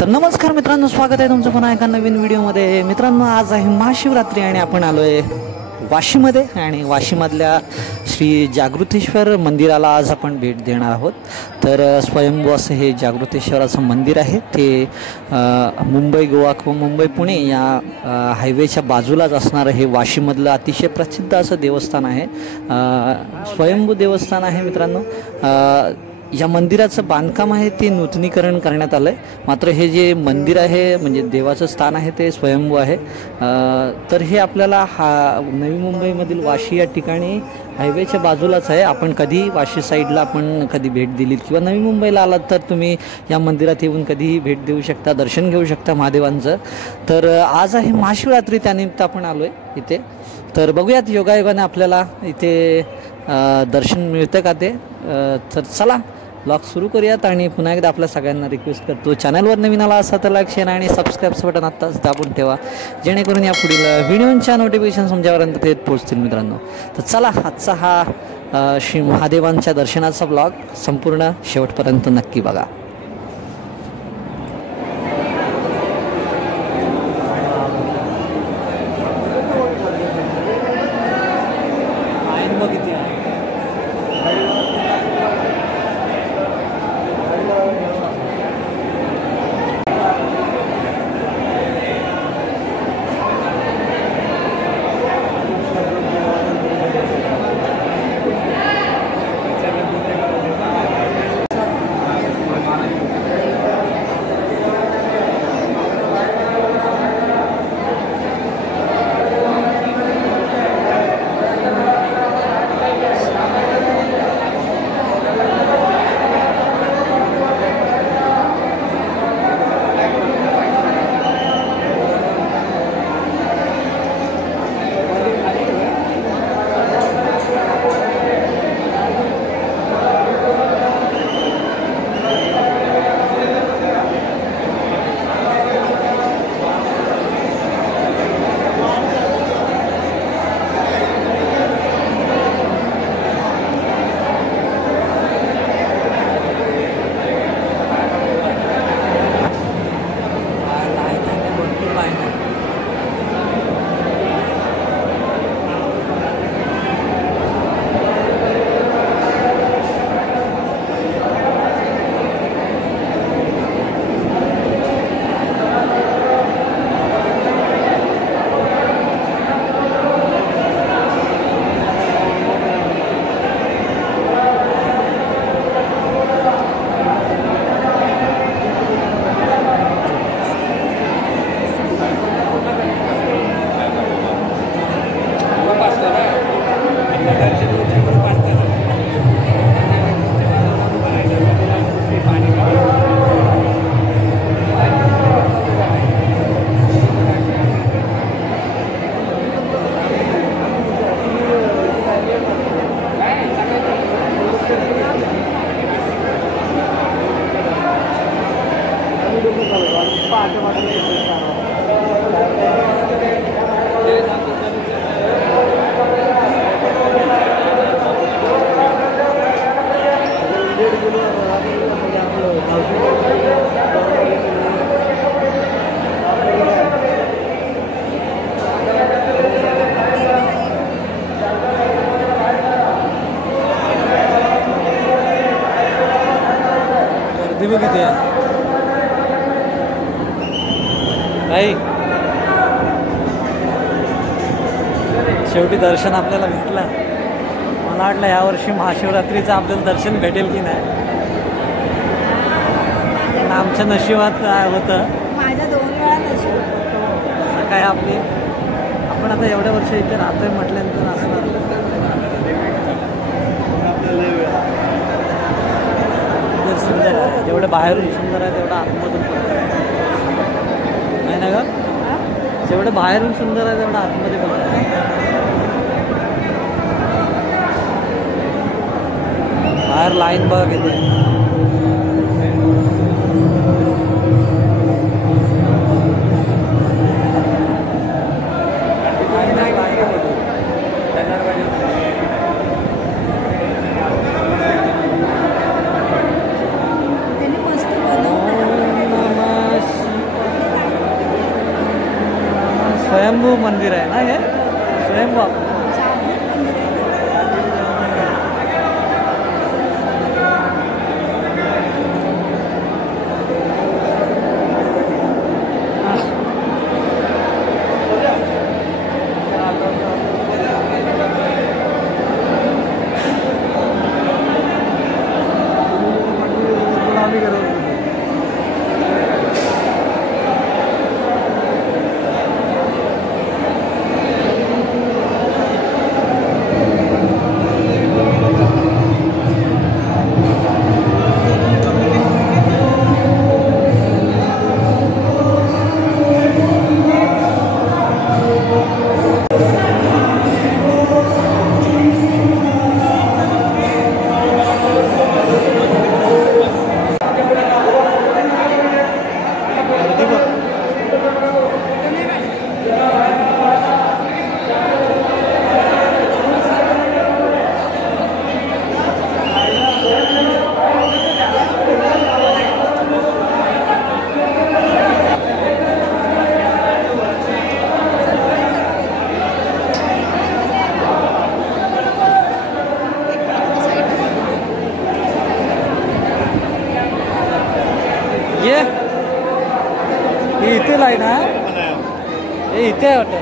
तर नमस्कार मित्रांनो, स्वागत आहे तुमचं पुन्हा एका नवीन व्हिडिओमध्ये। मित्रांनो, आज आहे महाशिवरात्री आणि आपण आलोय वाशीमध्ये आणि वाशीमधल्या श्री जागृतेश्वर मंदिराला आज आपण भेट देणार आहोत। तर स्वयंभू असं हे जागृतेश्वराचं मंदिर आहे। ते मुंबई गोवा किंवा मुंबई पुणे या हायवेच्या बाजूलाच असणारं हे वाशीमधलं अतिशय प्रसिद्ध असं देवस्थान आहे। स्वयंभू देवस्थान आहे मित्रांनो। या मंदिराचं बांधकाम आहे ते नूतनीकरण करण्यात आलं आहे, मात्र हे जे मंदिर आहे म्हणजे देवाचं स्थान आहे ते स्वयंभू आहे। तर हे आपल्याला नवी मुंबईमधील वाशी या ठिकाणी हायवेच्या बाजूलाच आहे। आपण कधी वाशी साईडला आपण कधी भेट दिली किंवा नवी मुंबईला आलात तर तुम्ही या मंदिरात येऊन कधीही भेट देऊ शकता, दर्शन घेऊ शकता महादेवांचं। तर आज आहे महाशिवरात्री, त्यानिमित्त आपण आलो आहे इथे। तर बघूयात योगायोगाने आपल्याला इथे दर्शन मिळतं का ते। तर चला ब्लॉग सुरू करूयात आणि पुन्हा एकदा आपल्या सगळ्यांना रिक्वेस्ट करतो, चॅनलवर नवीन आला असा तर लाईक शेअर आणि सबस्क्राईबचं बटन आत्ताच दाबून ठेवा, जेणेकरून या पुढील व्हिडिओच्या नोटिफिकेशन तुमच्यापर्यंत थेट पोहोचतील मित्रांनो। तर चला आजचा हा श्री महादेवांच्या दर्शनाचा ब्लॉग संपूर्ण शेवटपर्यंत नक्की बघा। शेवटी दर्शन आपल्याला भेटलं। मला वाटलं यावर्षी महाशिवरात्रीचं आपल्याला दर्शन भेटेल की नाही, पण आमच्या नशिबात होतं। माझ्या 2 वेळा नशीब काय आपली आपण आता एवढ्या वर्ष इथे राहतोय म्हटल्यानंतर असणार सुंदर आहे। जेवढं बाहेरून सुंदर आहे तेवढं आतमधून नाही ना ग, जेवढं बाहेरून सुंदर आहे तेवढं आतमध्ये पण बाहेर लाईन बघ किती। स्वयंभू मंदिर आहे ना हे स्वयंभू इथे लाईन हा हे इथे आहे वाटतं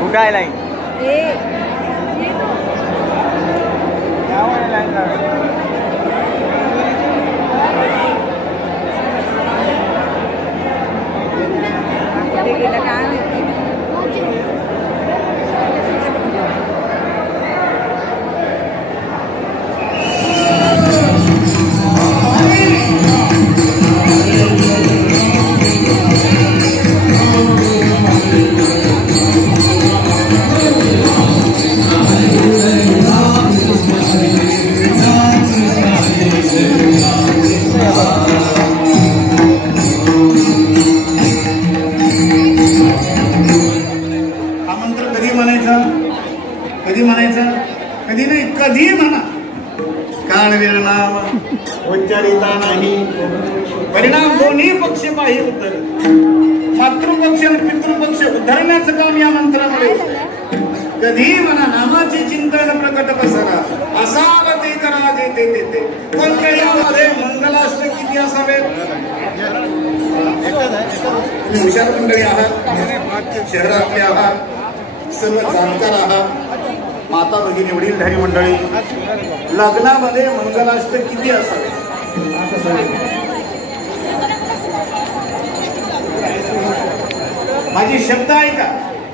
कुठं लाईन कधी म्हणायचा कधी नाही कधी म्हणा काळ वेळ नाम उच्चारिता नाही परिणाम दोन्ही पक्ष पाही उत्तर मातृपक्ष आणि पितृपक्ष उद्धरण्याचं काम या मंत्रामुळे कधी म्हणा नामाची चिंतन प्रकट पसरा असाल ते करा जे ते देते पण त्यामध्ये मंगलाष्टक किती असावे तुम्ही हुशार मंडळी आहात शहरातले आहात सर्व जाणकार आहात माता भगिनी वडीलधारी मंडळी लग्नामध्ये मंगलाष्टक किती असावे माझी शब्द आहे का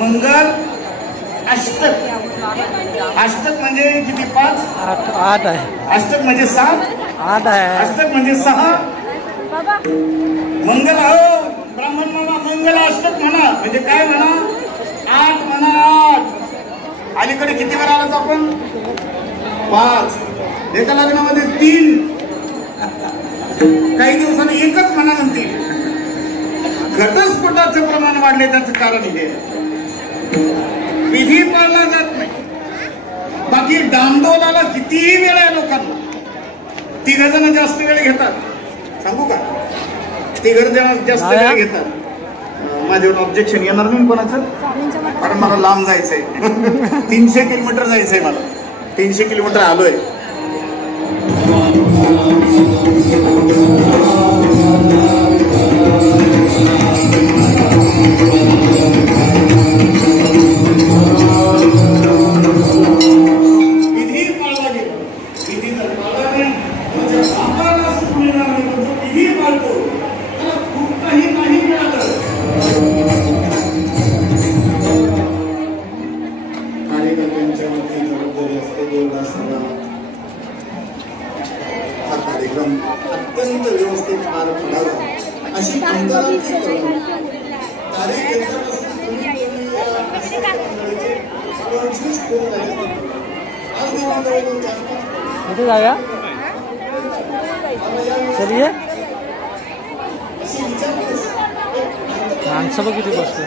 मंगल अष्टक अष्टक म्हणजे किती 5 8 आहे अष्टक म्हणजे 7 8 आहे अष्टक म्हणजे 6 मंगल हो ब्राह्मण म्हणा मंगल अष्टक म्हणा म्हणजे काय म्हणा 8 म्हणा 8 अलीकडे किती वेळा आलाच आपण 5 एका लग्नामध्ये 3 काही दिवसांनी एकच म्हणा म्हणतील घटस्फोटाचं प्रमाण वाढले त्याचं कारण हे विधी पाळला जात नाही बाकी डांडोलाला कितीही वेळ आहे लोकांना 3 जण जास्त वेळ घेतात सांगू का 3 जण जास्त वेळ घेतात माझ्यावर ऑब्जेक्शन येणार नाही कोणाचं कारण मला लांब जायचंय 300 किलोमीटर जायचंय मला 300 किलोमीटर आलोय विधी पाळला गेला विधी जर पाळला नाही म्हणजे बापाला सुख मिळणार नाही पण जो विधी पाळतो त्याला खूप काही नाही मिळालं कार्यकर्त्यांच्या मध्ये जबाबदारी असते देवदासाला हा कार्यक्रम अत्यंत व्यवस्थित पार पडावा अशी अंतराळी कार्यकर्त्यांपासून किती जागा चलिए माणसं बघ किती बसते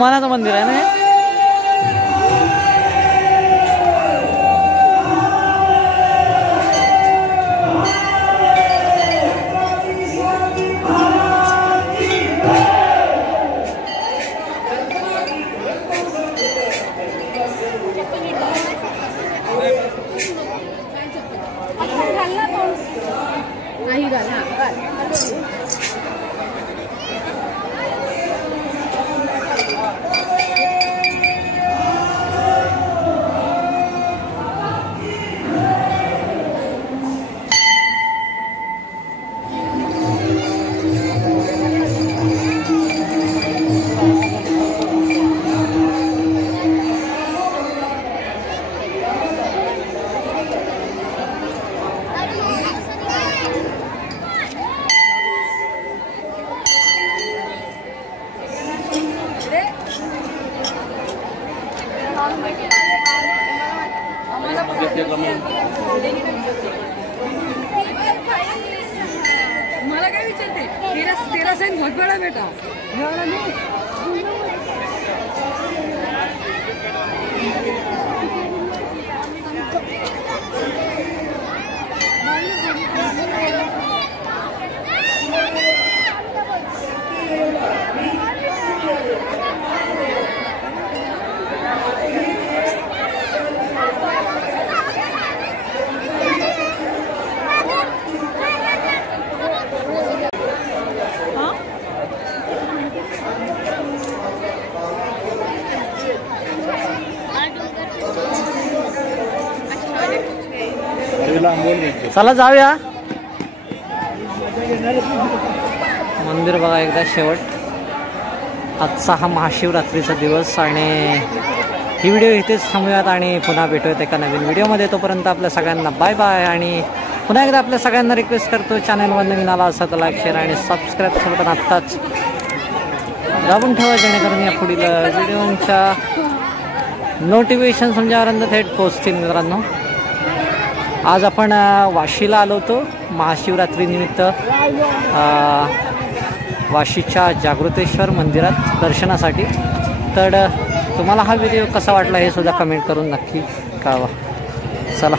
हनुमानाचं मंदिर आहे ना हे? मला काय विचारते तेरा सेंट बहुत बड़ा बेटा चला जाऊया मंदिर बघा एकदा शेवट. आजचा हा महाशिवरात्रीचा दिवस आणि ही व्हिडिओ इथेच थांबूयात आणि पुन्हा भेटूयात एका नवीन व्हिडिओमध्ये. तोपर्यंत आपल्या सगळ्यांना बाय बाय. आणि पुन्हा एकदा आपल्या सगळ्यांना रिक्वेस्ट करतो, चॅनलवर नवीन आला असा तर लाईक शेअर आणि सबस्क्राईब करून आत्ताच दाबून ठेवा जेणेकरून या पुढील व्हिडिओच्या नोटिफिकेशन तुमच्यापर्यंत थेट पोहोचतील. मित्रांनो आज आपण वाशीला आलो होतो महाशिवरात्रीनिमित्त वाशीच्या जागृतेश्वर मंदिरात दर्शनासाठी. तर तुम्हाला हा व्हिडिओ कसा वाटला हे सुद्धा कमेंट करून नक्की कळवा. चला.